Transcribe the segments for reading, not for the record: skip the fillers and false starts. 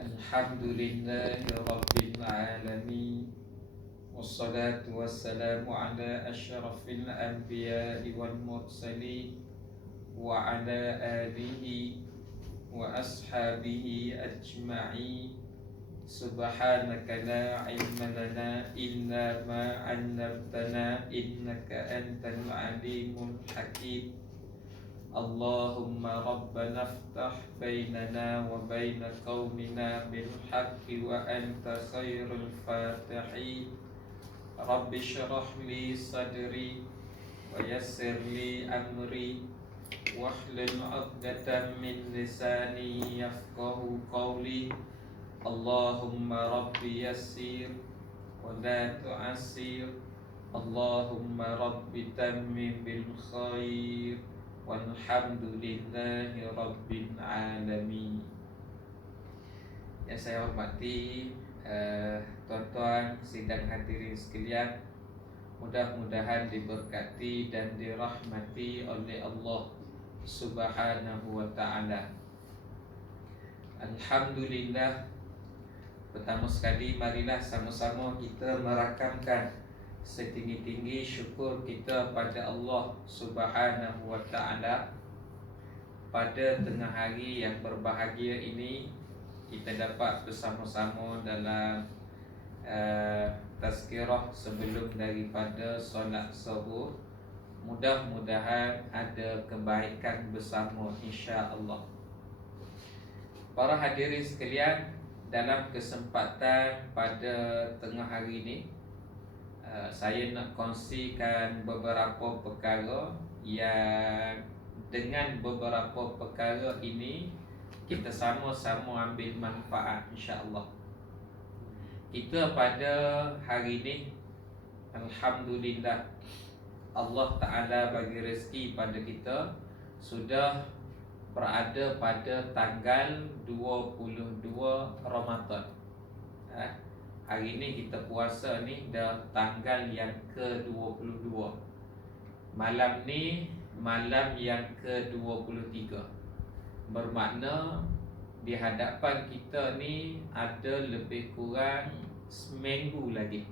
Alhamdulillahi Rabbil Alamin. Wassalatu wassalamu ala asyrafil anbiya'i wal mursalin wa ala alihi wa ashabihi ajma'in. Subhanaka la ilma lana illa ma 'allamtana innaka antal alimul hakim. Allahumma rabbana aftah bainana wa baina qaumina bil haqqi wa anta khairul fatihin. Rabbi shrah li sadri wa yassir li amri wahlul 'uqdatam min lisani yafqahu qawli. Allahumma rabbi yassir wa la tu'assir. Allahumma rabbi tammim bil khair. Walhamdulillahi Rabbil Alamin. Yang saya hormati tuan-tuan sidang hadirin sekalian, mudah-mudahan diberkati dan dirahmati oleh Allah Subhanahu wa ta'ala. Alhamdulillah. Pertama sekali marilah sama-sama kita merakamkan setinggi-tinggi syukur kita pada Allah Subhanahu wa ta'ala. Pada tengah hari yang berbahagia ini, kita dapat bersama-sama dalam tazkirah sebelum daripada solat subuh. Mudah-mudahan ada kebaikan bersama, insya-Allah. Para hadirin sekalian, dalam kesempatan pada tengah hari ini, saya nak kongsikan beberapa perkara yang dengan beberapa perkara ini kita sama-sama ambil manfaat, insya-Allah. Kita pada hari ini, alhamdulillah, Allah Ta'ala bagi rezeki pada kita, sudah berada pada tanggal 22 Ramadan. Hari ini kita puasa ni dah tanggal yang ke-22. Malam ni malam yang ke-23. Bermakna di hadapan kita ni ada lebih kurang seminggu lagi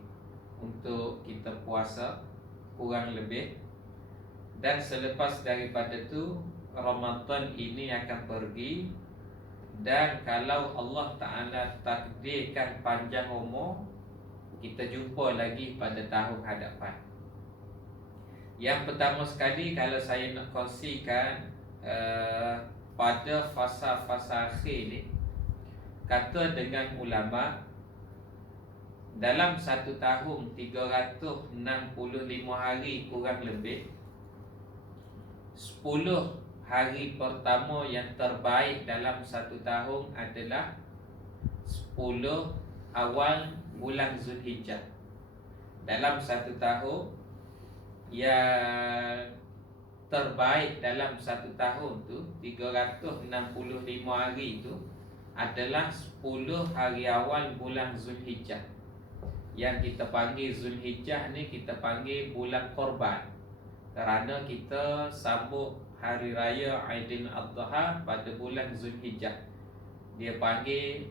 untuk kita puasa, kurang lebih. Dan selepas daripada tu Ramadan ini akan pergi. Dan kalau Allah Ta'ala takdirkan panjang umur, kita jumpa lagi pada tahun hadapan. Yang pertama sekali, kalau saya nak kongsikan pada fasa-fasa akhir ni, kata dengan ulama, dalam satu tahun 365 hari kurang lebih, 10 hari pertama yang terbaik dalam satu tahun adalah 10 awal bulan Zulhijjah. Dalam satu tahun yang terbaik dalam satu tahun tu, 365 hari tu adalah 10 hari awal bulan Zulhijjah. Yang kita panggil Zulhijjah ni kita panggil bulan korban, kerana kita sambut hari raya Aidil Adha pada bulan Zulhijjah. Dia panggil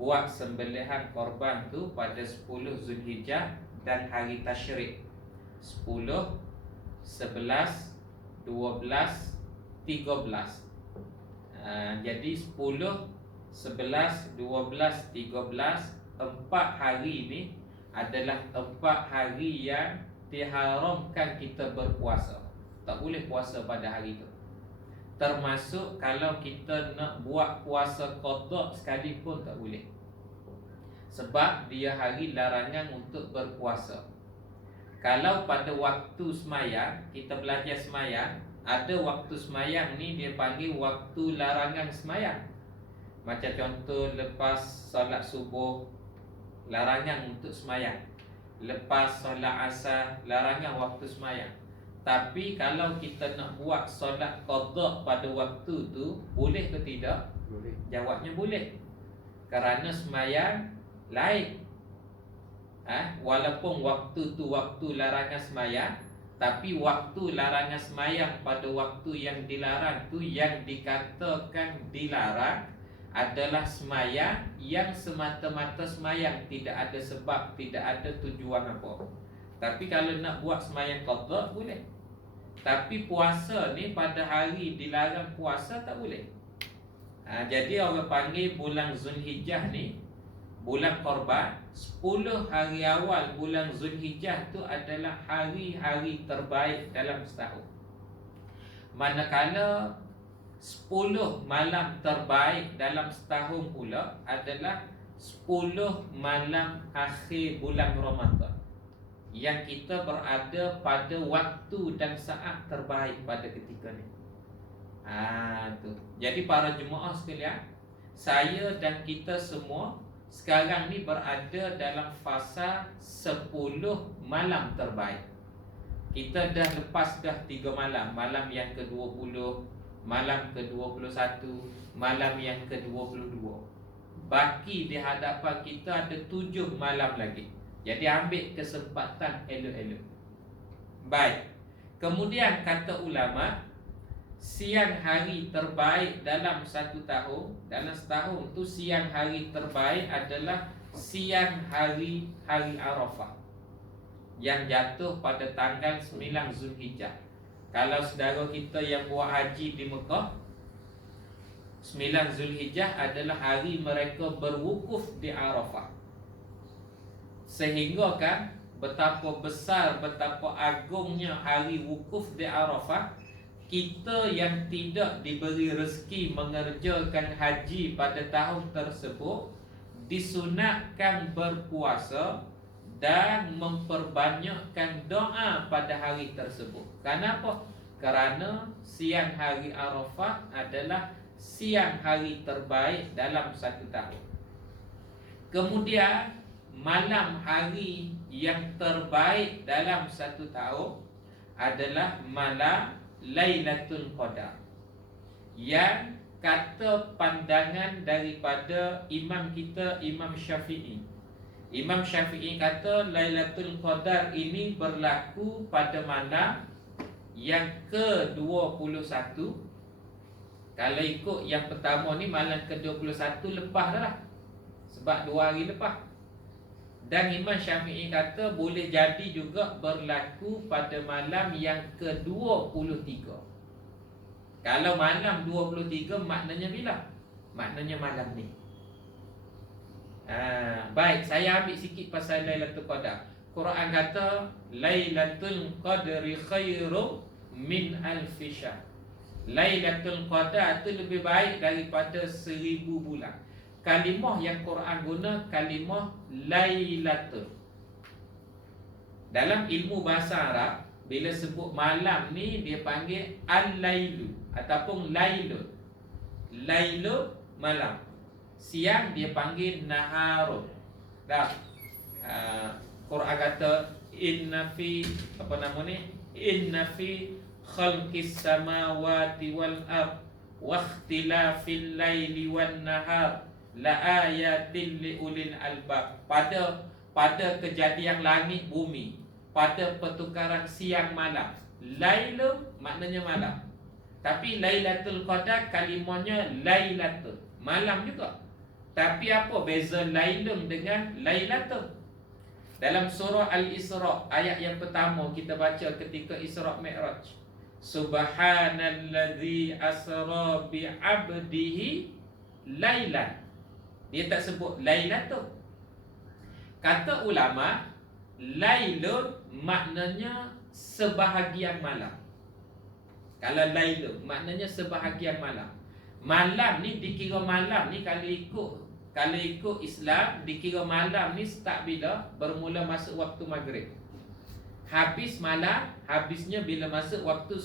buat sembelihan korban tu pada 10 Zulhijjah dan hari tasyrik 10, 11, 12, 13. Jadi 10, 11, 12, 13, 4 hari ni adalah 4 hari yang diharamkan kita berpuasa. Tak boleh puasa pada hari itu. Termasuk kalau kita nak buat puasa qada sekalipun tak boleh. Sebab dia hari larangan untuk berpuasa. Kalau pada waktu semayang, kita belajar semayang, ada waktu semayang ni dia panggil waktu larangan semayang. Macam contoh lepas solat subuh, larangan untuk semayang. Lepas solat asar, larangan waktu semayang. Tapi kalau kita nak buat solat qada pada waktu tu, boleh ke tidak? Boleh. Jawabnya boleh. Kerana semayang lain. Walaupun waktu tu waktu larangan semayang, tapi waktu larangan semayang pada waktu yang dilarang tu, yang dikatakan dilarang adalah semayang yang semata-mata semayang, tidak ada sebab, tidak ada tujuan apa. Tapi kalau nak buat semayang qadha boleh. Tapi puasa ni pada hari dilarang puasa tak boleh. Jadi orang panggil bulan Zulhijjah ni bulan korban. 10 hari awal bulan Zulhijjah tu adalah hari-hari terbaik dalam setahun. Manakala 10 malam terbaik dalam setahun pula adalah 10 malam akhir bulan Ramadan, yang kita berada pada waktu dan saat terbaik pada ketika ni. Tu. Jadi para jemaah sekalian, saya dan kita semua sekarang ni berada dalam fasa 10 malam terbaik. Kita dah lepas dah 3 malam. Malam yang ke-20, malam ke-21, malam yang ke-22. Baki di hadapan kita ada 7 malam lagi. Jadi ambil kesempatan elok-elok. Baik. Kemudian kata ulama, siang hari terbaik dalam satu tahun, dalam setahun tu siang hari terbaik adalah siang hari Arafah, yang jatuh pada tanggal 9 Zulhijjah. Kalau saudara kita yang buat haji di Mekah, 9 Zulhijjah adalah hari mereka berwukuf di Arafah. Sehingga kan betapa besar, betapa agungnya hari wukuf di Arafah. Kita yang tidak diberi rezeki mengerjakan haji pada tahun tersebut disunatkan berpuasa dan memperbanyakkan doa pada hari tersebut. Kenapa? Kerana siang hari Arafah adalah siang hari terbaik dalam satu tahun. Kemudian malam hari yang terbaik dalam satu tahun adalah malam Lailatul Qadar, yang kata pandangan daripada imam kita, Imam Syafi'i. Imam Syafi'i kata Lailatul Qadar ini berlaku pada malam yang ke-21. Kalau ikut yang pertama ni malam ke-21 lepas dah lah, sebab 2 hari lepas. Dan Imam Syafi'i kata boleh jadi juga berlaku pada malam yang ke-23. Kalau malam 23 maknanya bila? Maknanya malam ni. Baik, saya ambil sikit pasal Lailatul Qadar. Quran kata Lailatul Qadri khairum min alfi syahr. Lailatul Qadar itu lebih baik daripada 1000 bulan. Kalimah yang Quran guna kalimah Lailatul. Dalam ilmu bahasa Arab, bila sebut malam ni dia panggil Al-Lailu ataupun Lailun. Lailu malam. Siang dia panggil Naharun. Dah. Quran kata inna fi inna fi khalqis samawati wal ard wa ikhtilafil laili wan nahar la ayatin li ulil albab. Pada kejadian langit bumi, pada pertukaran siang malam. Lailu maknanya malam, tapi Lailatul Qadar kalimahnya Lailatul, malam juga. Tapi apa beza Lailun dengan Lailatul? Dalam surah Al-Isra ayat yang pertama kita baca ketika Isra Mi'raj, Subhanalladzi asra bi'abdihi lailan. Dia tak sebut Lailatul. Kata ulama, Lailun maknanya sebahagian malam. Kalau Lailun maknanya sebahagian malam. Malam ni dikira malam ni kalau ikut Islam dikira malam ni start bila? Bermula masuk waktu maghrib. Habis malam, habisnya bila masuk waktu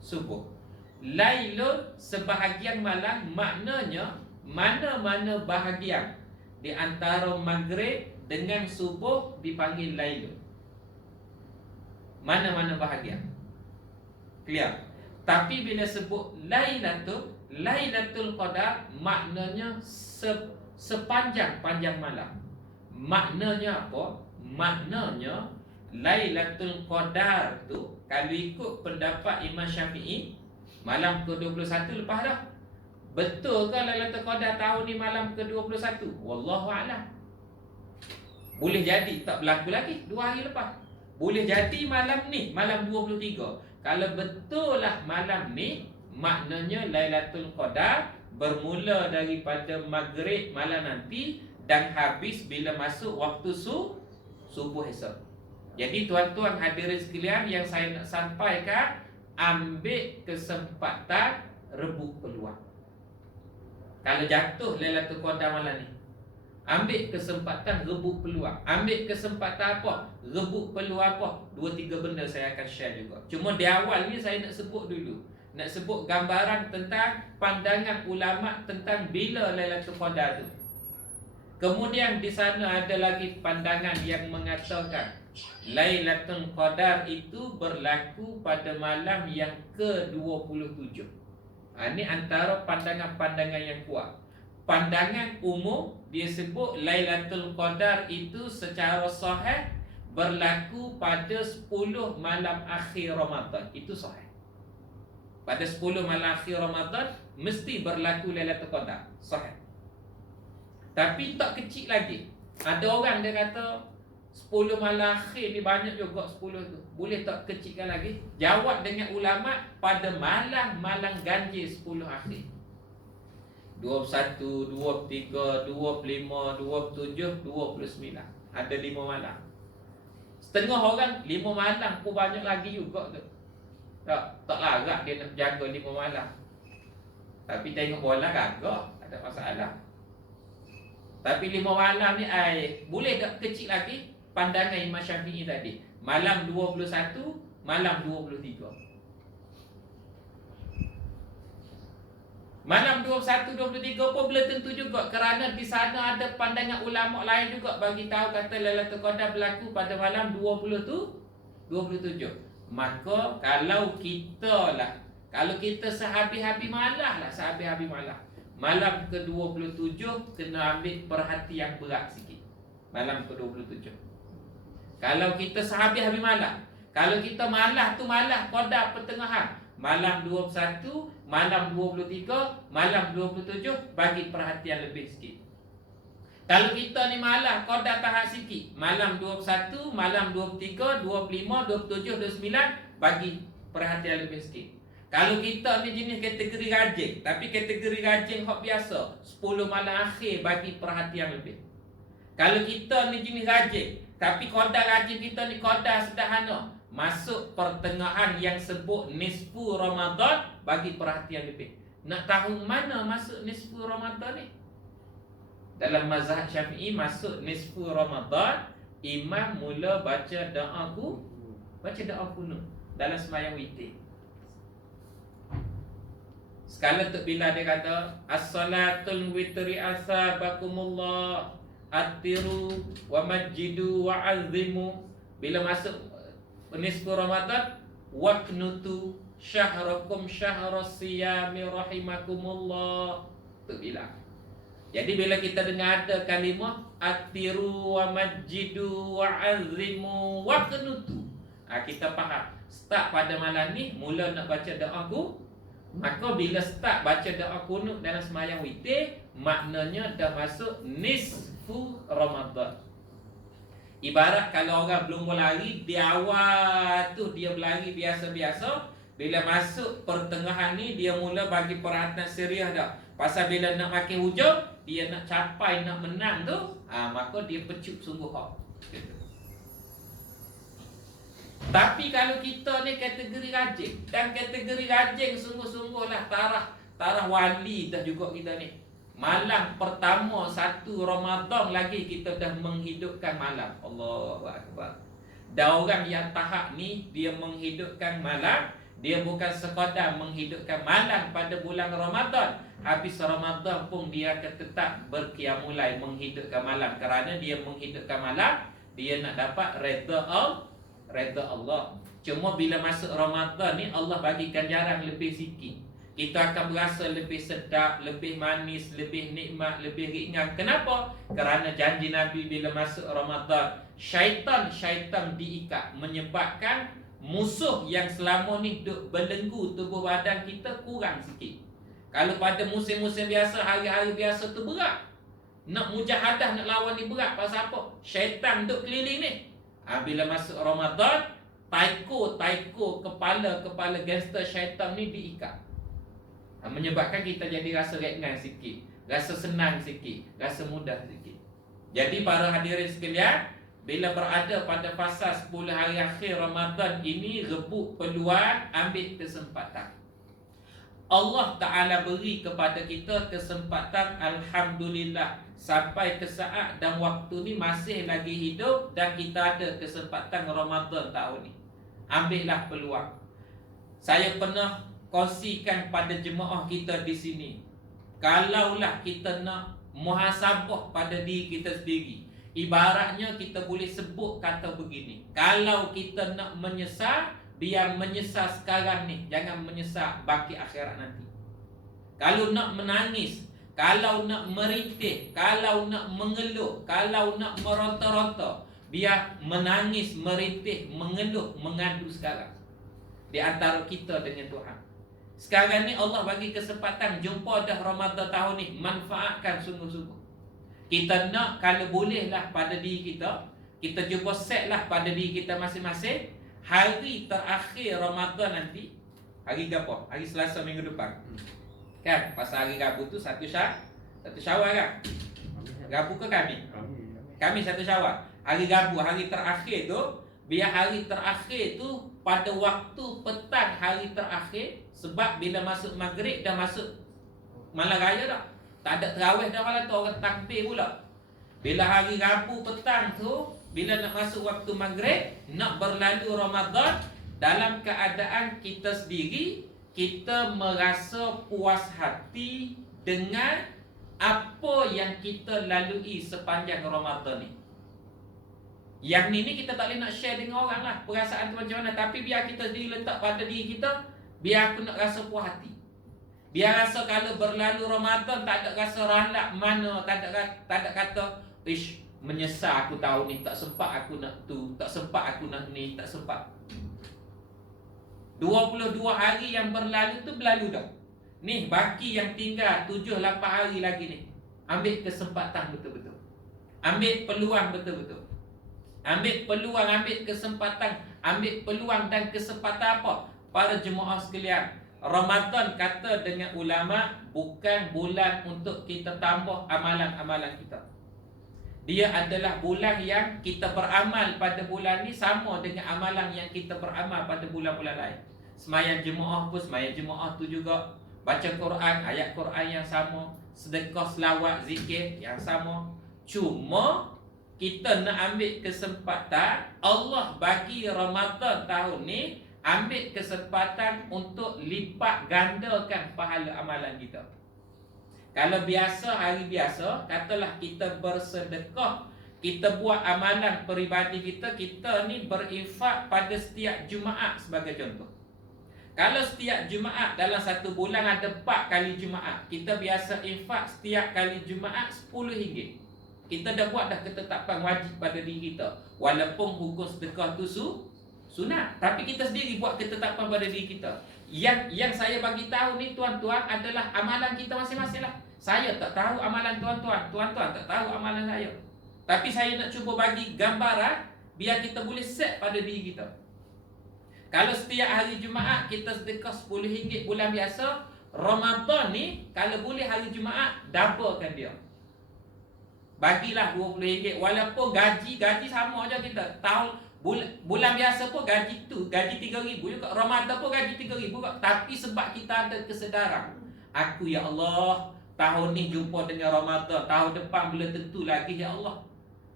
subuh. Lailun sebahagian malam maknanya mana-mana bahagian di antara maghrib dengan subuh dipanggil Lailun. Mana-mana bahagian. Clear? Tapi bila sebut Lailatul Qadar maknanya sepanjang malam. Maknanya apa? Maknanya Lailatul Qadar tu kalau ikut pendapat Imam Syafi'i malam ke-21 lepas dah. Betul ke Lailatul Qadar tahun ni malam ke-21? Wallahu a'lam. Boleh jadi tak berlaku lagi 2 hari lepas. Boleh jadi malam ni, malam 23. Kalau betul lah malam ni, maknanya Lailatul Qadar bermula daripada maghrib malam nanti dan habis bila masuk waktu subuh esok. Jadi tuan-tuan hadirin sekalian, yang saya nak sampaikan, ambil kesempatan rebut peluang. Kalau jatuh Lailatul Qadar malam ni, ambil kesempatan rebut peluang. Ambil kesempatan apa? Rebut peluang apa? 2-3 benda saya akan share juga. Cuma di awal ni saya nak sebut dulu. Nak sebut gambaran tentang pandangan ulama tentang bila Lailatul Qadar tu. Kemudian di sana ada lagi pandangan yang mengatakan Lailatul Qadar itu berlaku pada malam yang ke-27. Ini antara pandangan-pandangan yang kuat. Pandangan umum dia sebut Lailatul Qadar itu secara sahih berlaku pada 10 malam akhir Ramadan. Itu sahih. Pada 10 malam akhir Ramadan mesti berlaku Lailatul Qadar. Sahih. Tapi tak kecil lagi. Ada orang dia kata 10 malam akhir ni banyak juga 10 tu. Boleh tak kecilkan lagi? Jawab dengan ulama, pada malam-malam ganjil 10 akhir. 21, 23, 25, 27, 29. Ada 5 malam. Setengah orang 5 malam pun banyak lagi juga tu. Tak larat dia nak jaga 5 malam. Tapi tengok bola gagah, ada masalah. Tapi 5 malam ni boleh tak kecil lagi? Pandangan Imam Syafi'i tadi. Malam 21, malam 23. Malam 21, 23 pun belum tentu juga, kerana di sana ada pandangan ulama lain juga bagi tahu kata Lailatul Qadar berlaku pada malam 27. Maka kalau kita sehabis-habis malam, malam ke-27 kena ambil perhatian berat sikit. Malam ke-27. Kalau kita sehabis-habis malam, kalau kita malam tu malam Qadar pertengahan, malam 21, malam 23, malam 27, bagi perhatian lebih sikit. Kalau kita ni malam Qadar tahan sikit, malam 21, malam 23, 25, 27, 29, bagi perhatian lebih sikit. Kalau kita ni jenis kategori rajin, tapi kategori rajin hak biasa, 10 malam akhir bagi perhatian lebih. Kalau kita ni jenis rajin, tapi Qadar rajin kita ni Qadar sederhana, masuk pertengahan yang sebut nisfu Ramadan, bagi perhatian lebih. Nak tahu mana masuk nisfu Ramadan ni? Dalam mazhab Syafi'i, masuk nisfu Ramadan, imam mula baca doa kunut dalam sembahyang witir. Sekala tu bila dia kata as-salatul witri asabakumullah atiru wa majidu wa azimu, bila masuk nisfu Ramadan, waqnutu syahrakum syahras siyami rahimakumullah. Tu bila. Jadi bila kita dengar ada kalimah atiru wa majidu wa azimu waqnutu, kita faham start pada malam ni mula nak baca doa ku. Maka bila start baca doa kunut dalam sembahyang witir, maknanya dah masuk nisfu Ramadan. Ibarat kalau orang belum berlari, di awal tu dia berlari biasa-biasa, bila masuk pertengahan ni dia mula bagi perhatian serius dah. Pasal bila nak makin hujung, dia nak capai, nak menang tu, maka dia pecut sungguh hak. Tapi kalau kita ni kategori rajin, dan kategori rajin sungguh-sungguh lah, tarah wali dah juga kita ni. Malam pertama 1 Ramadan lagi kita dah menghidupkan malam. Allahu Akbar. Dan orang yang tahap ni, dia menghidupkan malam, dia bukan sekadar menghidupkan malam pada bulan Ramadan, habis Ramadan pun dia akan tetap berqiyamulai menghidupkan malam. Kerana dia menghidupkan malam, dia nak dapat redha Allah. Cuma bila masuk Ramadan ni, Allah bagi ganjaran lebih sikit. Kita akan berasa lebih sedap, lebih manis, lebih nikmat, lebih ringan. Kenapa? Kerana janji Nabi bila masuk Ramadan, syaitan diikat, menyebabkan musuh yang selama ni duk belenggu tubuh badan kita kurang sikit. Kalau pada musim-musim biasa, hari-hari biasa tu berat. Nak mujahadah, nak lawan ni berat. Pasal apa? Syaitan duk keliling ni. Bila masuk Ramadan, taiko kepala gangster syaitan ni diikat. Menyebabkan kita jadi rasa ringan sikit, rasa senang sikit, rasa mudah sikit. Jadi para hadirin sekalian, bila berada pada fasa 10 hari akhir Ramadan ini, rebut peluang, ambil kesempatan. Allah Ta'ala beri kepada kita kesempatan, Alhamdulillah, sampai ke saat dan waktu ni masih lagi hidup dan kita ada kesempatan Ramadan tahun ni. Ambillah peluang. Saya pernah kongsikan pada jemaah kita di sini, kalaulah kita nak muhasabah pada diri kita sendiri, ibaratnya kita boleh sebut kata begini, kalau kita nak menyesal, biar menyesal sekarang ni, jangan menyesal bagi akhirat nanti. Kalau nak menangis, kalau nak merintih, kalau nak mengeluh, kalau nak meronta-ronta, biar menangis, merintih, mengeluh, mengadu sekarang di antara kita dengan Tuhan. Sekarang ni Allah bagi kesempatan jumpa dah Ramadan tahun ni, manfaatkan sungguh-sungguh. Kita nak, kalau bolehlah pada diri kita, kita cuba setlah pada diri kita masing-masing, hari terakhir Ramadan nanti, hari apa? Hari Selasa minggu depan. Kan? Pasal hari Rabu tu satu Syawal kan? Rabu ke Khamis? Khamis 1 Syawal. Hari Rabu, hari terakhir tu, biar hari terakhir tu pada waktu petang hari terakhir, sebab bila masuk maghrib dah masuk malam raya dah. Tak ada terawih dah malam tu, orang takbir pula. Bila hari Rabu petang tu, bila nak masuk waktu maghrib, nak berlalu Ramadan, dalam keadaan kita sendiri, kita merasa puas hati dengan apa yang kita lalui sepanjang Ramadan ni. Yang ni kita tak boleh nak share dengan orang lah, perasaan tu macam mana. Tapi biar kita sendiri letak pada diri kita, biar aku nak rasa puas hati. Biar rasa kalau berlalu Ramadan, tak ada rasa randak mana, tak ada kata, ish, menyesal aku tahu ni, tak sempat aku nak tu, tak sempat aku nak ni, tak sempat. 22 hari yang berlalu tu berlalu dah. Ni baki yang tinggal 7-8 hari lagi ni. Ambil kesempatan betul-betul. Ambil peluang betul-betul. Ambil peluang, ambil kesempatan. Ambil peluang dan kesempatan apa? Para jemaah sekalian, Ramadan kata dengan ulama, bukan bulan untuk kita tambah amalan-amalan kita. Dia adalah bulan yang kita beramal pada bulan ni sama dengan amalan yang kita beramal pada bulan-bulan lain. Sembahyang jemaah pun sembahyang jemaah tu juga, baca Quran, ayat Quran yang sama, sedekah, selawat, zikir yang sama. Cuma kita nak ambil kesempatan, Allah bagi Ramadan tahun ni, ambil kesempatan untuk lipat gandakan pahala amalan kita. Kalau biasa, hari biasa, katalah kita bersedekah, kita buat amalan peribadi kita, kita ni berinfak pada setiap Jumaat sebagai contoh. Kalau setiap Jumaat dalam satu bulan ada 4 kali Jumaat, kita biasa infak setiap kali Jumaat RM10. Kita dah buat dah ketetapan wajib pada diri kita. Walaupun hukum sedekah tu sunat, tapi kita sendiri buat ketetapan pada diri kita. Yang saya bagi tahu ni tuan-tuan adalah amalan kita masing-masing lah. Saya tak tahu amalan tuan-tuan, tuan-tuan tak tahu amalan saya. Tapi saya nak cuba bagi gambaran biar kita boleh set pada diri kita. Kalau setiap hari Jumaat kita sedekah RM10 bulan biasa, Ramadan ni kalau boleh hari Jumaat doublekan dia. Bagilah RM20, walaupun gaji sama aja kita. Bulan biasa pun gaji tu, gaji RM3,000 juga. Ramadan pun gaji RM3,000 juga. Tapi sebab kita ada kesedaran, aku ya Allah, tahun ni jumpa dengan Ramadan, tahun depan belum tentu lagi ya Allah.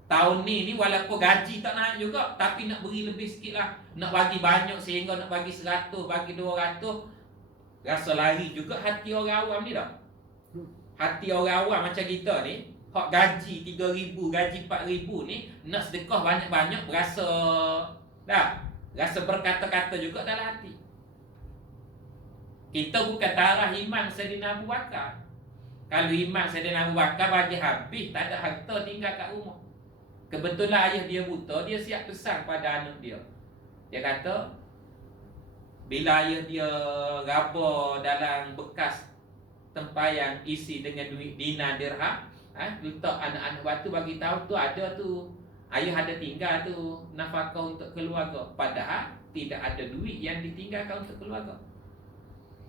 Tahun ni walaupun gaji tak naik juga, tapi nak beri lebih sikit lah. Nak bagi banyak sehingga nak bagi 100, bagi 200. Rasa lari juga hati orang awam ni dah. Hati orang awam macam kita ni, hak gaji RM3,000, gaji RM4,000 ni, nak sedekah banyak-banyak, berasa dah, rasa berkata-kata juga dalam hati. Kita bukan tarah iman Sayyidina Abu Bakar. Kalau iman Sayyidina Abu Bakar bagi habis, tak ada harta tinggal kat rumah. Kebetulan ayah dia buta, dia siap pesan pada anak dia. Dia kata, bila ayah dia raba dalam bekas tempayang isi dengan duit dinar dirham, letak anak-anak batu bagi tahu tu ada tu. Ayah ada tinggal tu nafkah untuk keluarga. Padahal tidak ada duit yang ditinggalkan untuk keluarga.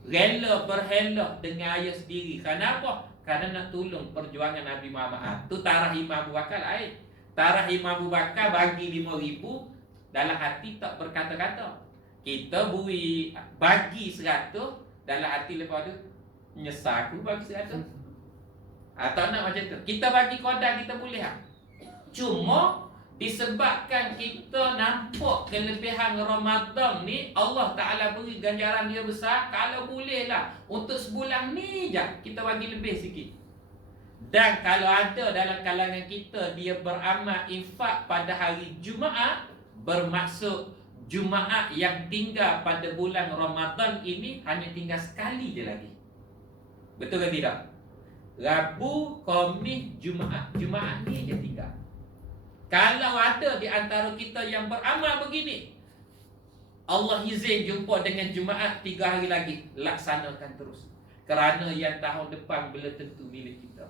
Rela berhelak dengan ayah sendiri. Kenapa? Kerana nak tolong perjuangan Nabi Muhammad. Tu tarah Imam Abu Bakar air. Tarah Imam Abu Bakar bagi 5,000, dalam hati tak berkata-kata. Kita bagi 100, dalam hati lepas tu nyesal aku bagi 100. Atau nak macam tu. Kita bagi kodar kita boleh tak? Cuma disebabkan kita nampak kelebihan Ramadan ni, Allah Ta'ala beri ganjaran dia besar. Kalau bolehlah untuk sebulan ni je kita bagi lebih sikit. Dan kalau ada dalam kalangan kita dia beramal infak pada hari Jumaat, bermaksud Jumaat yang tinggal pada bulan Ramadan ini hanya tinggal sekali je lagi. Betul ke tidak? Rabu, Khamis, Jumaat. Jumaat ni je tinggal. Kalau ada di antara kita yang beramal begini, Allah izin jumpa dengan Jumaat 3 hari lagi, laksanakan terus. Kerana yang tahun depan belum tentu milik kita.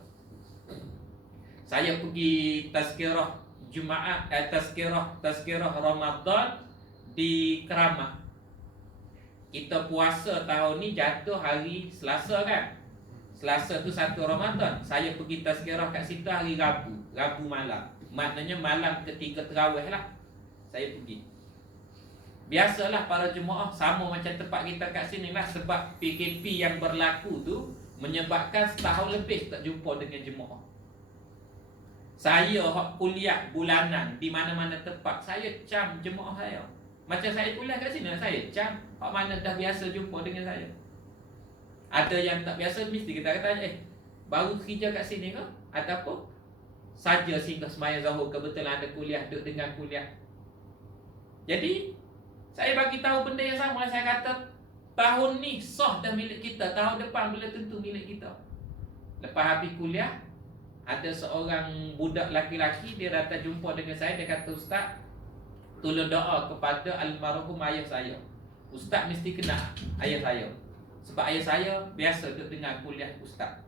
Saya pergi tazkirah Jumaat, tazkirah Ramadan di Keramat. Kita puasa tahun ni jatuh hari Selasa kan? Selasa tu 1 Ramadan. Saya pergi tazkirah kat situ hari Rabu malam. Maknanya malam ketiga terawih lah saya pergi. Biasalah para jemaah sama macam tempat kita kat sini lah. Sebab PKP yang berlaku tu menyebabkan setahun lebih tak jumpa dengan jemaah. Saya kuliah bulanan di mana-mana tempat, saya cam jemaah saya. Macam saya kuliah kat sini, saya cam. Hak mana dah biasa jumpa dengan saya. Ada yang tak biasa, mesti kita kata, baru kerja kat sini ke? Ataupun saja singgah sembahyang Zuhur, kebetulan ada kuliah, duduk dengan kuliah. Jadi saya bagi tahu benda yang sama. Saya kata tahun ni sah dah milik kita, tahun depan belum tentu milik kita. Lepas habis kuliah, ada seorang budak laki-laki, dia datang jumpa dengan saya. Dia kata, Ustaz, tolong doa kepada almarhum ayah saya. Ustaz mesti kenal ayah saya, sebab ayah saya biasa duduk dengan kuliah Ustaz.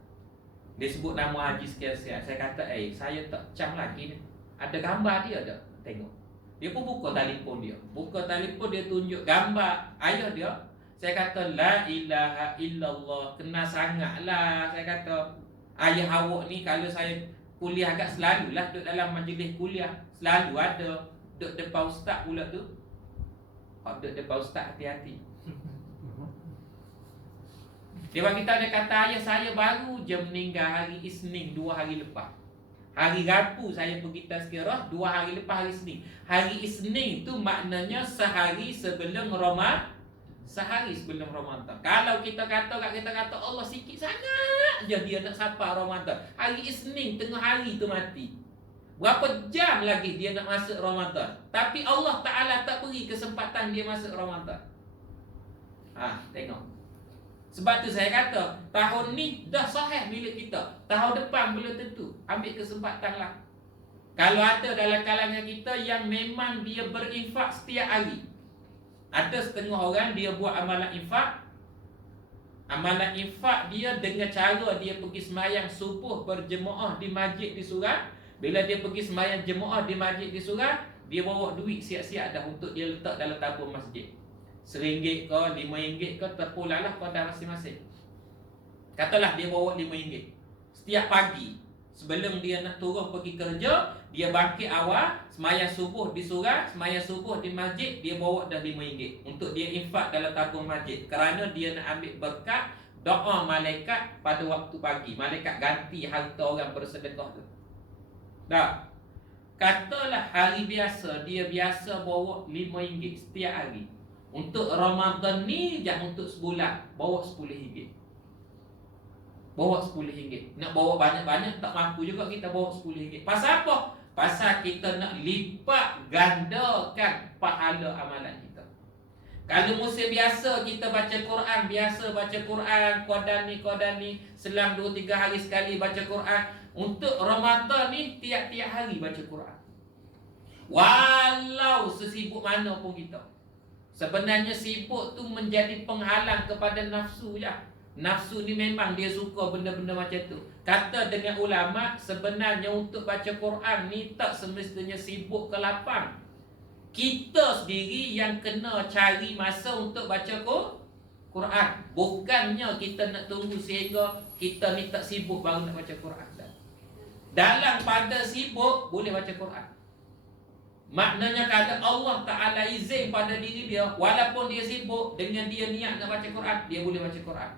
Dia sebut nama Haji sekian-sekian. Saya kata, saya tak cam lagi ni. Ada gambar dia tak? Tengok. Dia pun buka telefon dia. Buka telefon dia tunjuk gambar ayah dia. Saya kata, la ilaha illallah. Kena sangat lah. Saya kata, ayah awak ni kalau saya kuliah agak selalulah duduk dalam majlis kuliah. Selalu ada. Duduk depan ustaz pula tu. Duduk depan ustaz, hati-hati. Dia bagi tahu, dia kata ayah saya baru je meninggal hari Isnin 2 hari lepas. Hari Rabu saya pergi tazkirah, 2 hari lepas hari Isnin. Hari Isnin tu maknanya sehari sebelum Ramadan. Sehari sebelum Ramadan. Kalau kita kata Allah sikit sangat je dia nak sapa Ramadan. Hari Isnin tengah hari tu mati. Berapa jam lagi dia nak masuk Ramadan. Tapi Allah Ta'ala tak beri kesempatan dia masuk Ramadan. Tengok. Sebab tu saya kata, tahun ni dah sahih milik kita. Tahun depan belum tentu. Ambil kesempatan lah. Kalau ada dalam kalangan kita yang memang dia berinfak setiap hari. Ada setengah orang dia buat amalan infak. Amalan infak dia dengan cara dia pergi sembahyang subuh berjemaah di masjid di Surau. Bila dia pergi sembahyang jemaah di masjid di Surau, dia bawa duit siap-siap dah untuk dia letak dalam tabung masjid. RM1 ke RM5 ke, terpulanglah pada masing-masing. Katalah dia bawa RM5. Setiap pagi sebelum dia nak turun pergi kerja, dia bangkit awal, sembahyang subuh di Surau, sembahyang subuh di masjid, dia bawa dah RM5 untuk dia infak dalam tabung masjid. Kerana dia nak ambil berkat doa malaikat pada waktu pagi. Malaikat ganti harta orang bersedekah tu. Dah. Katalah hari biasa dia biasa bawa RM5 setiap hari. Untuk Ramadan ni jangan untuk sebulan, bawa RM10. Bawa RM10. Nak bawa banyak-banyak tak mampu juga kita bawa RM10. Pasal apa? Pasal kita nak lipat gandakan pahala amalan kita. Kalau musim biasa kita baca Quran, biasa baca Quran, qadar ni selang 2-3 hari sekali baca Quran. Untuk Ramadan ni tiap-tiap hari baca Quran. Walau sesibuk mana pun kita. Sebenarnya sibuk tu menjadi penghalang kepada nafsu je. Nafsu ni memang dia suka benda-benda macam tu. Kata dengan ulama, sebenarnya untuk baca Quran ni tak semestinya sibuk ke lapang. Kita sendiri yang kena cari masa untuk baca Quran. Bukannya kita nak tunggu sehingga kita ni tak sibuk baru nak baca Quran. Dalam pada sibuk boleh baca Quran. Maknanya kalau Allah Ta'ala izin pada diri dia, walaupun dia sibuk, dengan dia niat nak baca Quran, dia boleh baca Quran.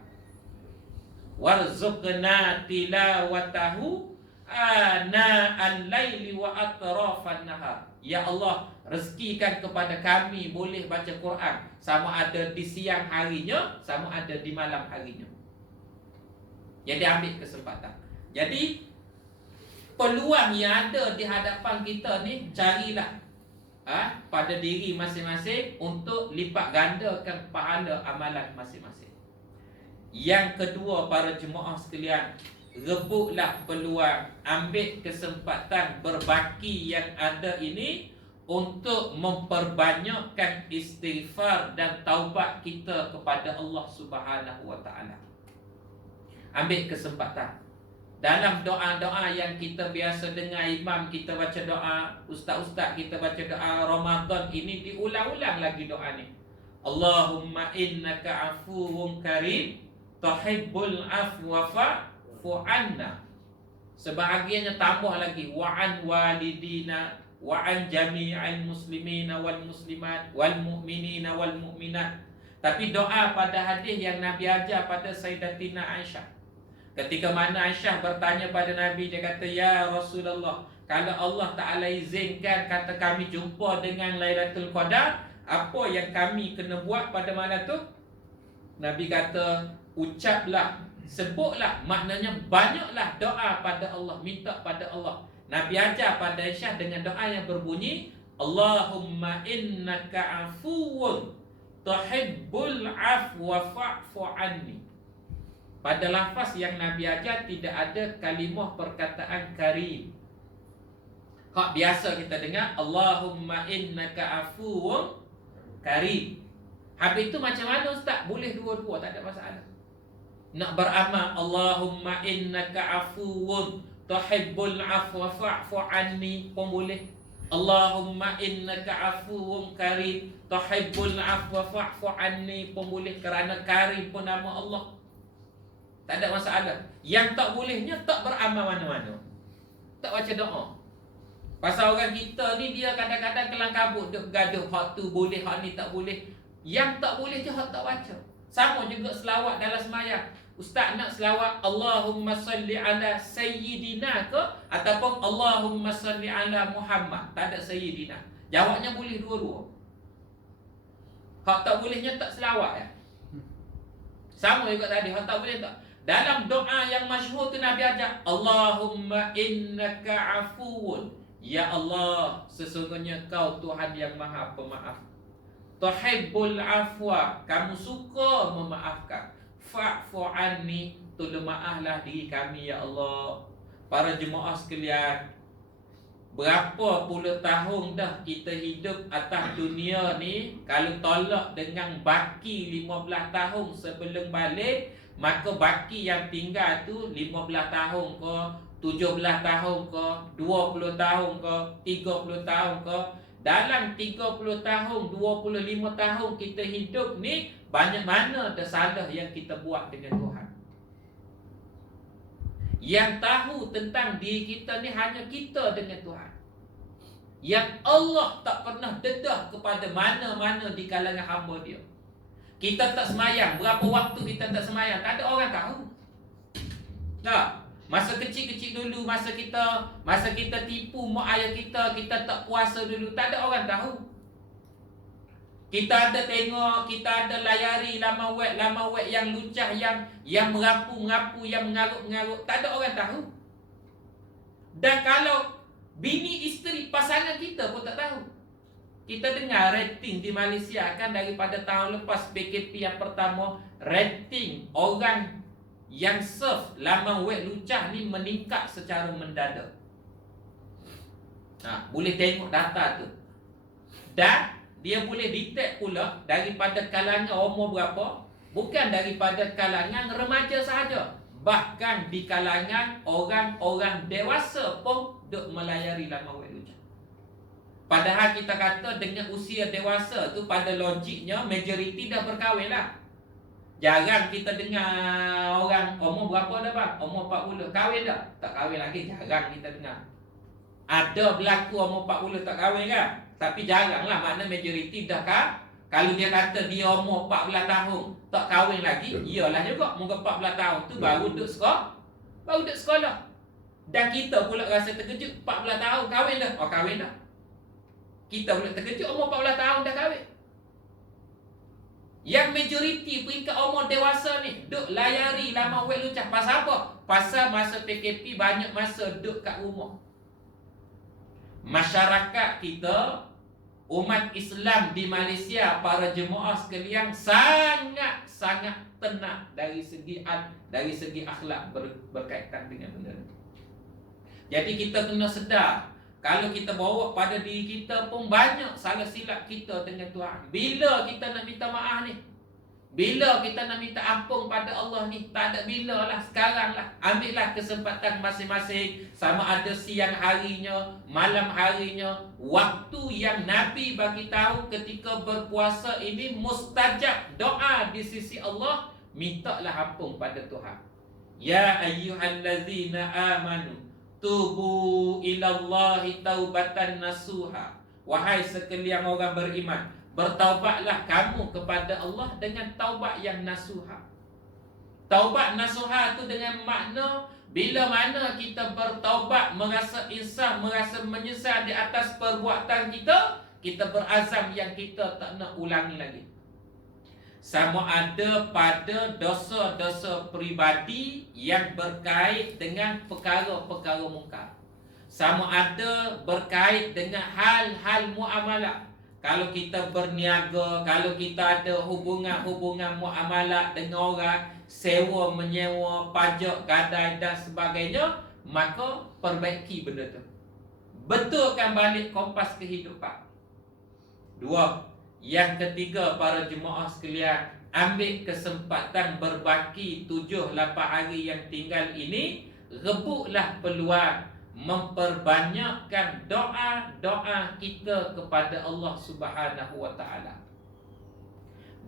Warzuqna tilawatahu ana al-laili wa atrafan nahar. Ya Allah, rezekikan kepada kami boleh baca Quran, sama ada di siang harinya, sama ada di malam harinya. Jadi ambil kesempatan. Jadi peluang yang ada di hadapan kita ni, carilah pada diri masing-masing untuk lipat gandakan pahala amalan masing-masing. Yang kedua, para jemaah sekalian, rebutlah peluang, ambil kesempatan berbaki yang ada ini untuk memperbanyakkan istighfar dan taubat kita kepada Allah Subhanahu wa taala. Ambil kesempatan. Dalam doa-doa yang kita biasa dengar imam kita baca doa, ustaz-ustaz kita baca doa Ramadan ini, diulang-ulang lagi doa ni. Allahumma innaka afuwun karim tuhibbul afwa fa'fu anna. Sebahagiannya tambah lagi, wa an walidina wa an jami'il muslimina wal muslimat wal mu'minina wal mu'minat. Tapi doa pada hadis yang Nabi ajar pada Sayyidatina Aisyah, ketika mana Aisyah bertanya pada Nabi, dia kata, ya Rasulullah, kalau Allah Ta'ala izinkan kata kami jumpa dengan Lailatul Qadar, apa yang kami kena buat pada malam tu? Nabi kata, ucaplah, sebutlah, maknanya banyaklah doa pada Allah, minta pada Allah. Nabi ajar pada Aisyah dengan doa yang berbunyi, Allahumma innaka afuwun tuhibbul afwa fa'fu anni. Pada lafaz yang Nabi ajar tidak ada kalimah perkataan karim. Hak biasa kita dengar, Allahumma innaka afuwun karim. Habis itu macam mana ustaz? Boleh dua-dua, tak ada masalah. Nak beramal Allahumma innaka afuwun tuhibbul afwa fa'fu anni pun boleh. Allahumma innaka afuwun karim tuhibbul afwa fa'fu anni pun boleh, kerana karim pun nama Allah. Tak ada masalah. Yang tak bolehnya tak beramal mana-mana, tak baca doa. Pasal orang kita ni dia kadang-kadang kelang kabut, duk gaduh hak tu boleh, hak ni tak boleh. Yang tak boleh je hak tak baca. Sama juga selawat dalam sembahyang. Ustaz nak selawat Allahumma salli ala sayyidina ke, ataupun Allahumma salli ala Muhammad, tak ada sayyidina. Jawabnya boleh dua-dua. Hak tak bolehnya tak selawat ya. Sama juga tadi, hak tak boleh tak. Dalam doa yang masyhur tu Nabi ajar, Allahumma innaka afuwun. Ya Allah, sesungguhnya kau Tuhan yang maha pemaaf. Tuhibbul afwa, kamu suka memaafkan. Fa'fu anni, tolong maaflah diri kami ya Allah. Para jemaah sekalian, berapa puluh tahun dah kita hidup atas dunia ni, kalau tolak dengan baki 15 tahun sebelum balik, maka baki yang tinggal tu 15 tahun ke, 17 tahun ke, 20 tahun ke, 30 tahun ke. Dalam 30 tahun, 25 tahun kita hidup ni, banyak mana ada salah yang kita buat dengan Tuhan. Yang tahu tentang diri kita ni hanya kita dengan Tuhan. Yang Allah tak pernah dedah kepada mana-mana di kalangan hamba dia. Kita tak semayang, berapa waktu kita tak semayang, tak ada orang tahu. Tak. Masa kecil-kecil dulu, masa kita tipu mak ayah kita tak puasa dulu, tak ada orang tahu. Kita ada tengok, kita ada layari laman web yang lucah, yang merapu-merapu, yang mengarut-mengarut, tak ada orang tahu. Dan kalau bini isteri pasangan kita pun tak tahu. Kita dengar rating di Malaysia kan, daripada tahun lepas PKP yang pertama, rating orang yang surf laman web lucah ni meningkat secara mendadak. Boleh tengok data tu. Dan dia boleh detect pula daripada kalangan umur berapa, Bukan daripada kalangan remaja sahaja, bahkan di kalangan orang-orang dewasa pun duk melayari lama wek lucah. Padahal kita kata dengan usia dewasa tu pada logiknya majoriti dah berkahwin lah. Jarang kita dengar orang umur berapa dah bang? Umur 40 kahwin dah? Tak kahwin lagi, jarang kita dengar. Ada berlaku umur 40 tak kahwin kan? Tapi jarang lah, makna majoriti dah kan. Kalau dia kata dia umur 14 tahun tak kahwin lagi, iyalah juga muka 14 tahun tu baru duduk sekolah. Baru duduk sekolah. Dan kita pula rasa terkejut 14 tahun kahwin dah. Oh kahwin dah. Kita pula terkejut umur 14 tahun dah kahwin. Yang majoriti peringkat umur dewasa ni duk layari lama wek lucah. Pasal apa? Pasal masa PKP banyak masa duduk kat rumah. Masyarakat kita, umat Islam di Malaysia, para jemaah sekalian sangat tenang dari segi akhlak berkaitan dengan benda ni. Jadi kita kena sedar, kalau kita bawa pada diri kita pun banyak salah silap kita dengan Tuhan. Bila kita nak minta maaf ni? Bila kita nak minta ampun pada Allah ni? Tak ada bila lah, sekarang lah. Ambillah kesempatan masing-masing, sama ada siang harinya, malam harinya, waktu yang Nabi bagi tahu ketika berpuasa ini mustajab doa di sisi Allah, mintalah ampun pada Tuhan. Ya ayyuhallazina amanu tubu ilallahi taubatan nasuha. Wahai sekalian orang beriman, bertaubatlah kamu kepada Allah dengan taubat yang nasuha. Taubat nasuha itu dengan makna bila mana kita bertaubat, merasa insaf, merasa menyesal di atas perbuatan kita, kita berazam yang kita tak nak ulangi lagi. Sama ada pada dosa-dosa peribadi yang berkait dengan perkara-perkara mungkar, sama ada berkait dengan hal-hal muamalah. Kalau kita berniaga, kalau kita ada hubungan muamalah dengan orang, sewa menyewa, pajak gadai dan sebagainya, maka perbaiki benda tu. Betulkan balik kompas kehidupan. 2. Yang ketiga, para jemaah sekalian, ambil kesempatan berbaki 7-8 hari yang tinggal ini, rebutlah peluang memperbanyakkan doa-doa kita kepada Allah Subhanahu wa taala.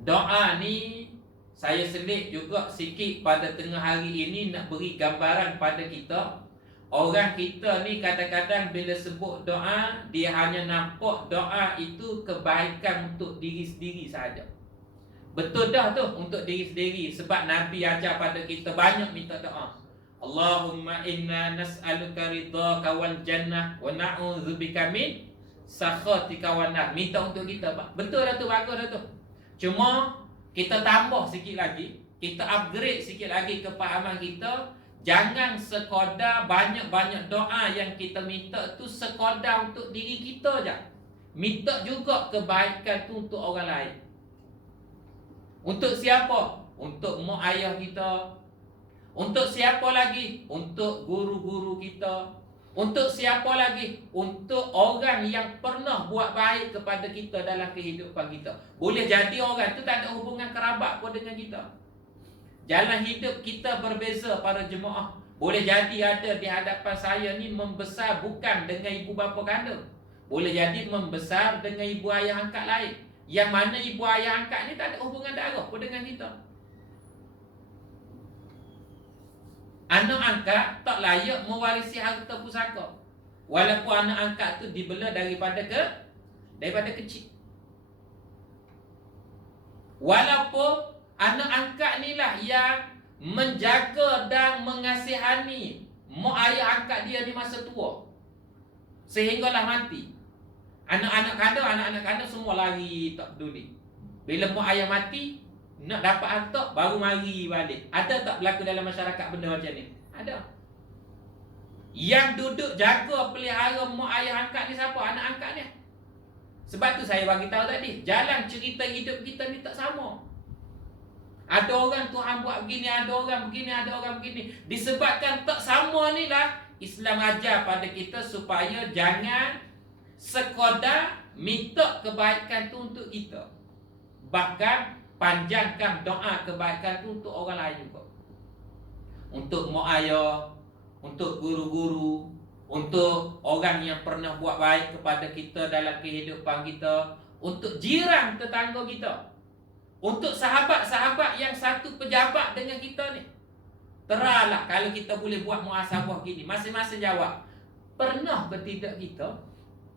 Doa ni saya selit juga sikit pada tengah hari ini nak beri gambaran pada kita. Orang kita ni kadang-kadang bila sebut doa, dia hanya nampak doa itu kebaikan untuk diri sendiri sahaja. Betul dah tu, untuk diri sendiri. Sebab Nabi ajar pada kita banyak minta doa. Allahumma inna nas'aluka ridhaka wal jannah wa na'udzubika min sakhatika wan nar. Minta untuk kita. Betul dah tu, bagus dah tu. Cuma kita tambah sikit lagi, kita upgrade sikit lagi kepahaman kita. Jangan sekadar banyak-banyak doa yang kita minta tu sekadar untuk diri kita je. Minta juga kebaikan tu untuk orang lain. Untuk siapa? Untuk mak ayah kita. Untuk siapa lagi? Untuk guru-guru kita. Untuk siapa lagi? Untuk orang yang pernah buat baik kepada kita dalam kehidupan kita. Boleh jadi orang tu tak ada hubungan kerabat pun dengan kita. Jalan hidup kita berbeza para jemaah. Boleh jadi ada di hadapan saya ni membesar bukan dengan ibu bapa kandung. Boleh jadi membesar dengan ibu ayah angkat lain. Yang mana ibu ayah angkat ni tak ada hubungan darah pun dengan kita. Anak angkat tak layak mewarisi harta pusaka. Walaupun anak angkat tu dibela daripada kecil. Walaupun anak angkat ni lah yang menjaga dan mengasihani mak ayah angkat dia di masa tua, sehinggalah mati. Anak-anak kandung semua lari, tak peduli. Bila mak ayah mati, nak dapat harta baru mari balik. Ada tak berlaku dalam masyarakat benda macam ni? Ada. Yang duduk jaga pelihara mak ayah angkat ni siapa? Anak angkat ni. Sebab tu saya bagi tahu tadi, jalan cerita hidup kita ni tak sama. Ada orang Tuhan buat begini, ada orang begini, ada orang begini. Disebabkan tak sama ni lah, Islam ajar pada kita supaya jangan sekadar minta kebaikan tu untuk kita. Bahkan panjangkan doa kebaikan tu untuk orang lain juga. Untuk mak ayah, untuk guru-guru, untuk orang yang pernah buat baik kepada kita dalam kehidupan kita, untuk jiran tetangga kita, untuk sahabat-sahabat yang satu pejabat dengan kita ni. Teralah kalau kita boleh buat muhasabah gini, masing-masing jawab. Pernah ke tidak kita,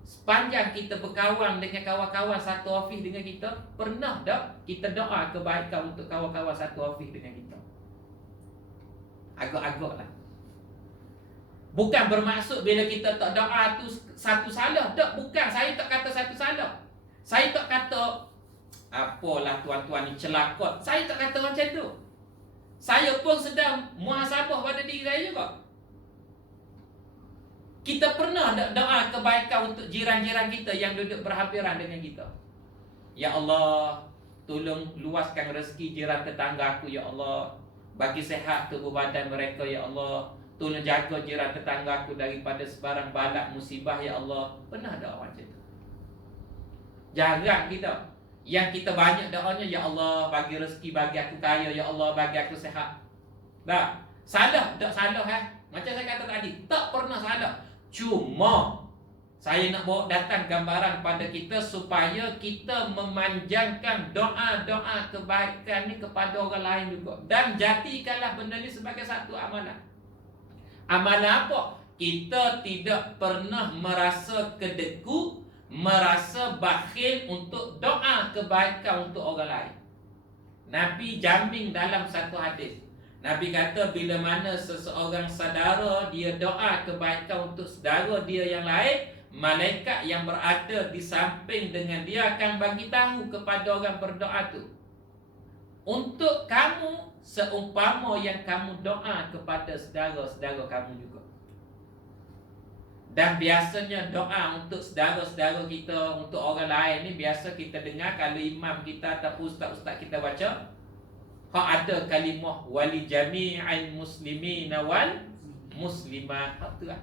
sepanjang kita berkawan dengan kawan-kawan satu office dengan kita, pernah tak kita doa kebaikan untuk kawan-kawan satu office dengan kita? Agak-agak lah. Bukan bermaksud bila kita tak doa tu satu salah. Tak, bukan. Saya tak kata satu salah. Saya tak kata apalah tuan-tuan ni celakot. Saya tak kata macam tu. Saya pun sedang muhasabah pada diri saya juga. Kita pernah tak doa kebaikan untuk jiran-jiran kita yang duduk berhampiran dengan kita? Ya Allah, tolong luaskan rezeki jiran tetangga aku, ya Allah. Bagi sehat tubuh badan mereka, ya Allah. Tolong jaga jiran tetangga aku daripada sebarang balak musibah, ya Allah. Pernah doa macam tu? Jarang kita. Yang kita banyak doanya, ya Allah bagi rezeki, bagi aku kaya, ya Allah bagi aku sehat. Tak? Salah? Tak salah Macam saya kata tadi, tak pernah salah. Cuma saya nak bawa datang gambaran pada kita supaya kita memanjangkan doa-doa kebaikan ni kepada orang lain juga. Dan jadikanlah benda ni sebagai satu amalan. Amalan apa? Kita tidak pernah merasa kedeku, merasa bakhil untuk doa kebaikan untuk orang lain. Nabi jamin dalam satu hadis. Nabi kata bila mana seseorang saudara dia doa kebaikan untuk saudara dia yang lain, malaikat yang berada di samping dengan dia akan bagi tahu kepada orang berdoa tu, untuk kamu seumpama yang kamu doa kepada saudara-saudara kamu juga. Dan biasanya doa untuk saudara-saudara kita, untuk orang lain ni biasa kita dengar kalau imam kita ataupun ustaz-ustaz kita baca, ada kalimah wali jami'il muslimina wal muslimat. Tu lah.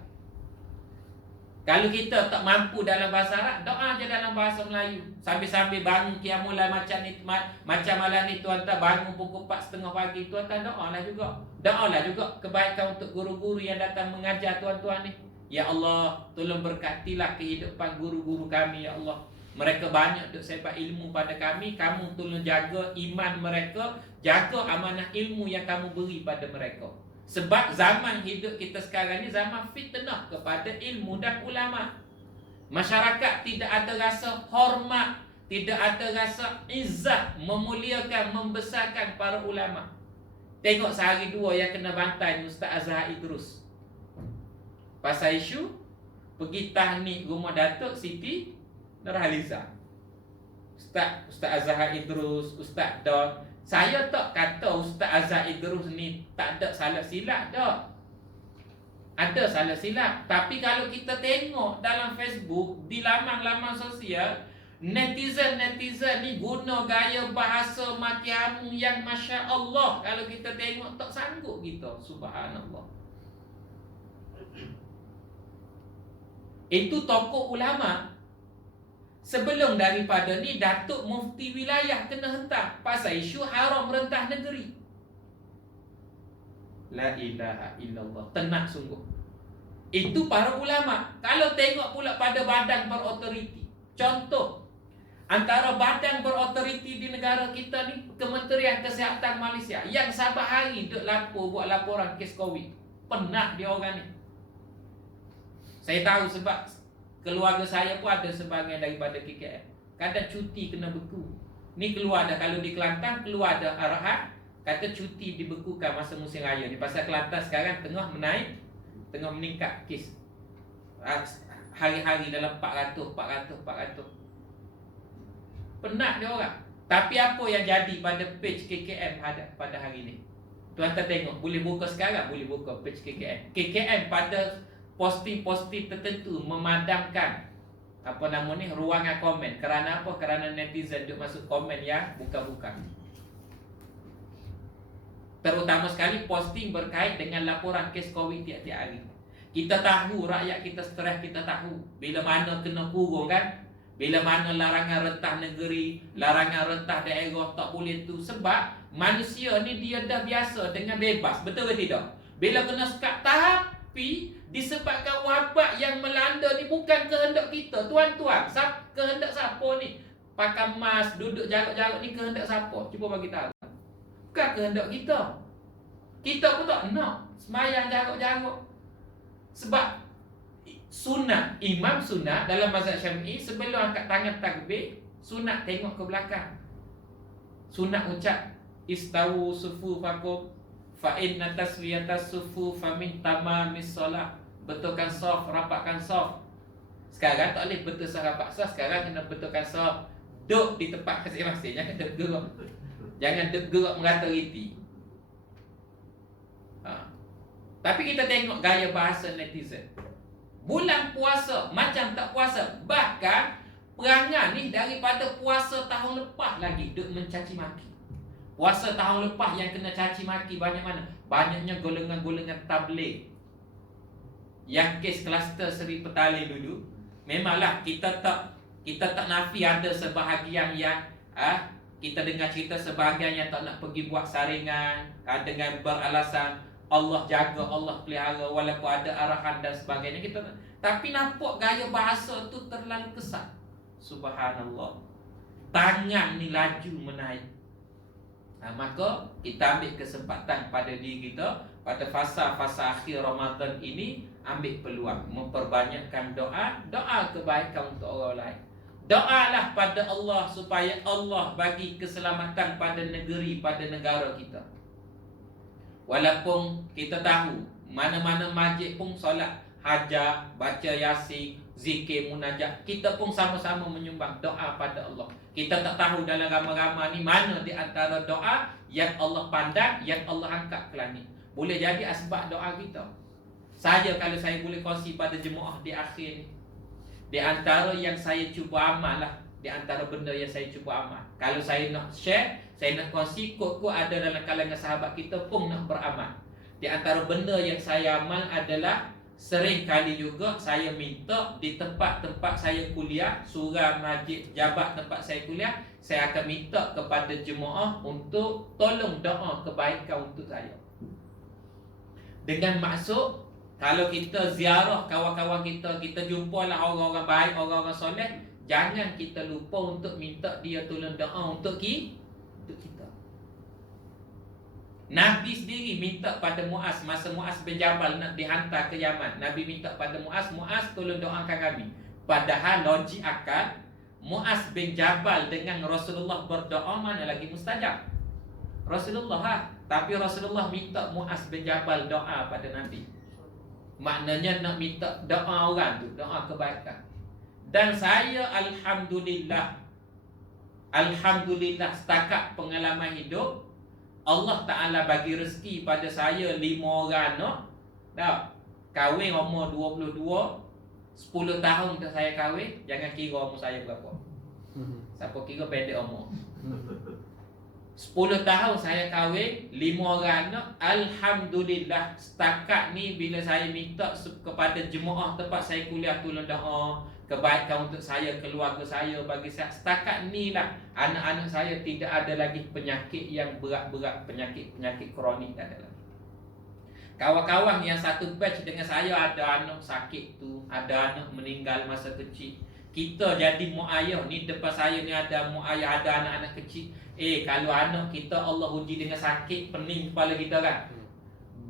Kalau kita tak mampu dalam bahasa Arab, doa je dalam bahasa Melayu. Sambil-sambil bangun qiyamul macam ni, macam malam ni tuan-tuan bangun pukul 4:30 pagi, tuan-tuan doalah juga. Doalah juga kebaikan untuk guru-guru yang datang mengajar tuan-tuan ni. Ya Allah, tolong berkatilah kehidupan guru-guru kami, ya Allah. Mereka banyak duk sebar ilmu pada kami. Kamu tolong jaga iman mereka, jaga amanah ilmu yang kamu beri pada mereka. Sebab zaman hidup kita sekarang ni zaman fitnah kepada ilmu dan ulama. Masyarakat tidak ada rasa hormat, tidak ada rasa izzat, memuliakan, membesarkan para ulama. Tengok sehari dua yang kena bantai Ustaz Azhar Idrus pasal isu pergi tahnik rumah Datuk Siti Nurhaliza. Ustaz Azhar Idrus, Ustaz Don. Saya tak kata Ustaz Azhar Idrus ni tak ada salah silap dah. Ada salah silap. Tapi kalau kita tengok dalam Facebook, di laman-laman sosial, netizen ni guna gaya bahasa makian yang Masya Allah. Kalau kita tengok tak sanggup kita. Subhanallah. Itu tokoh ulama. Sebelum daripada ni, Datuk Mufti Wilayah kena hentak pasal isu haram rentah negeri. La ilaha illallah. Tenang sungguh. Itu para ulama. Kalau tengok pula pada badan berotoriti, contoh antara badan berotoriti di negara kita ni, Kementerian Kesihatan Malaysia, yang sabar hari duk buat laporan kes COVID. Penat dia orang ni. Saya tahu sebab keluarga saya pun ada sebahagian daripada KKM. Kadang cuti kena beku. Ni keluar dah, kalau di Kelantan keluar dah arahan kata cuti dibekukan masa musim raya ni. Pasal Kelantan sekarang tengah meningkat kes. Hari-hari dalam 400. Penat dia orang. Tapi apa yang jadi pada page KKM pada hari ni? Tuan-tuan tengok, boleh buka sekarang, boleh buka page KKM. KKM pada posting-posting tertentu memadamkan ruangan komen. Kerana apa? Kerana netizen duk masuk komen yang bukan-bukan. Terutama sekali posting berkait dengan laporan kes COVID tiap-tiap hari. Kita tahu rakyat kita stres, kita tahu bila mana kena kurung kan, Bila mana larangan rentah negeri, larangan rentah daerah tak boleh tu. Sebab manusia ni dia dah biasa dengan bebas. Betul ke tidak? Bila kena sekat, tapi disebabkan wabak yang melanda ni bukan kehendak kita. Tuan-tuan, kehendak siapa ni? Pakai mask, duduk jarak-jarak ni kehendak siapa? Cuba bagi tahu. Bukan kehendak kita. Kita pun tak nak semayang jarak-jarak. Sebab sunat, imam sunat dalam mazhab Syafi'i sebelum angkat tangan takbir, sunat tengok ke belakang. Sunat ucap istawu sufufakum fa inna taswiyatas sufu fa min tamamis solat. Betulkan saf, rapatkan saf. Sekarang tak boleh betul saf, rapat saf. Sekarang kena betulkan saf. Duduk di tempat masing-masing. Jangan duduk gerak. Jangan duduk gerak merata riti. Tapi kita tengok gaya bahasa netizen. Bulan puasa macam tak puasa. Bahkan perangai ni daripada puasa tahun lepas lagi duk mencaci maki. Puasa tahun lepas yang kena caci maki banyak mana? Banyaknya golongan-golongan tabligh. Yang kes kluster Seri Petaling dulu, memanglah kita tak nafi ada sebahagian yang kita dengar cerita sebahagian yang tak nak pergi buat saringan dengan beralasan Allah jaga, Allah pelihara, walaupun ada arahan dan sebagainya. Tapi nampak gaya bahasa tu terlalu kesat. Subhanallah. Tangan ni laju menaik. Maka kita ambil kesempatan pada diri kita pada fasa-fasa akhir Ramadan ini, ambil peluang memperbanyakkan doa kebaikan untuk orang lain. Doalah pada Allah supaya Allah bagi keselamatan pada negeri, pada negara kita. Walaupun kita tahu mana-mana masjid pun solat hajat, baca yasin, zikir, munajat, kita pun sama-sama menyumbang doa pada Allah. Kita tak tahu dalam ramai-ramai ni mana di antara doa yang Allah pandang, yang Allah angkat ke langit. Boleh jadi asbab doa kita. Kalau saya boleh kongsi pada jemaah di akhir ni, di antara yang saya cuba amal lah, di antara benda yang saya cuba amal, kalau saya nak share, saya nak kongsi, kod-kod ada dalam kalangan sahabat kita pun nak beramal. Di antara benda yang saya amal adalah sering kali juga saya minta di tempat-tempat saya kuliah, surau, masjid, jabat tempat saya kuliah, saya akan minta kepada jemaah untuk tolong doa kebaikan untuk saya. Dengan maksud, kalau kita ziarah kawan-kawan kita, kita jumpalah orang-orang baik, orang-orang soleh, jangan kita lupa untuk minta dia tolong doa untuk kita. Nabi sendiri minta pada Muaz masa Muaz bin Jabal nak dihantar ke Yaman. Nabi minta pada Muaz tolong doakan kami. Padahal logik akal, Muaz bin Jabal dengan Rasulullah berdoa mana lagi mustajab? Rasulullah tapi Rasulullah minta Muaz bin Jabal doa pada Nabi. Maknanya nak minta doa orang tu, doa kebaikan. Dan saya Alhamdulillah setakat pengalaman hidup, Allah Ta'ala bagi rezeki pada saya 5 orang kahwin umur 22, 10 tahun dah saya kahwin. Jangan kira umur saya berapa. Siapa kira pendek umur. 10 tahun saya kahwin, 5 orang anak. Alhamdulillah setakat ni bila saya minta kepada jemaah tempat saya kuliah tolong doa kebaikan untuk saya, keluarga saya, bagi saya, setakat ni lah anak-anak saya tidak ada lagi penyakit yang berat-berat, penyakit kronik tak ada lagi. Kawan-kawan yang satu batch dengan saya ada anak sakit tu, ada anak meninggal masa kecil. Kita jadi mak ayah ni, depan saya ni ada mak ayah, ada anak-anak kecil. Kalau anak kita Allah uji dengan sakit pening kepala kita kan,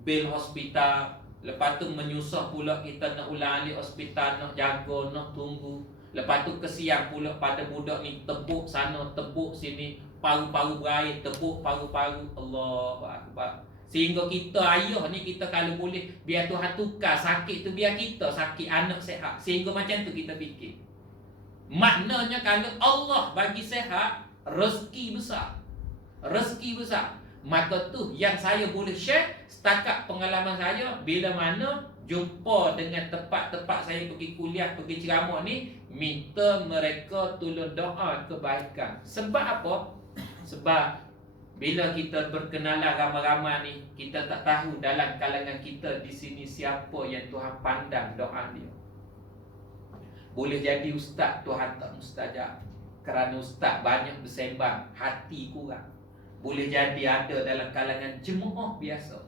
bil hospital. Lepas tu menyusah pula kita nak ulang alik hospital, nak jaga, nak tunggu. Lepas tu kesian pula pada budak ni, tebuk sana, tebuk sini, paru-paru berair, tebuk paru-paru. Allahu Akbar. Sehingga kita ayah ni, kita kalau boleh biar Tuhan tukar sakit tu, biar kita sakit, anak sehat. Sehingga macam tu kita fikir. Maknanya kalau Allah bagi sehat, rezeki besar. Rezeki besar. Maka tu yang saya boleh share setakat pengalaman saya bila mana jumpa dengan tempat-tempat saya pergi kuliah, pergi ceramah ni, minta mereka tolong doa kebaikan. Sebab apa? Sebab bila kita berkenalan ramai-ramai ni, kita tak tahu dalam kalangan kita di sini siapa yang Tuhan pandang doa dia. Boleh jadi ustaz, Tuhan tak mustajab kerana ustaz banyak bersembang, hati kurang. Boleh jadi ada dalam kalangan jemaah biasa,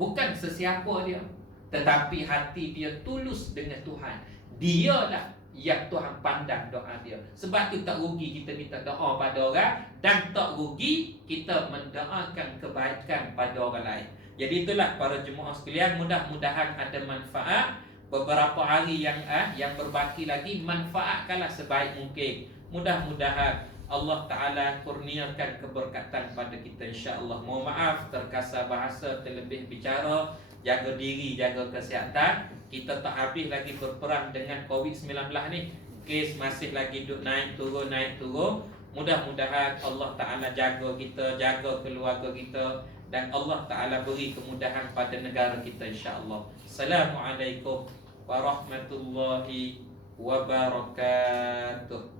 bukan sesiapa dia, tetapi hati dia tulus dengan Tuhan. Dialah yang Tuhan pandang doa dia. Sebab tu tak rugi kita minta doa pada orang, dan tak rugi kita mendoakan kebaikan pada orang lain. Jadi itulah para jemaah sekalian, mudah-mudahan ada manfaat. Beberapa hari yang berbaki lagi, manfaatkanlah sebaik mungkin. Mudah-mudahan Allah Ta'ala kurniakan keberkatan pada kita, insya-Allah. Mohon maaf terkasar bahasa, terlebih bicara. Jaga diri, jaga kesihatan. Kita tak habis lagi berperang dengan COVID-19 ni. Kes masih lagi duk naik turun. Mudah-mudahan Allah Ta'ala jaga kita, jaga keluarga kita, dan Allah Ta'ala beri kemudahan pada negara kita, insya-Allah. Assalamualaikum warahmatullahi wabarakatuh.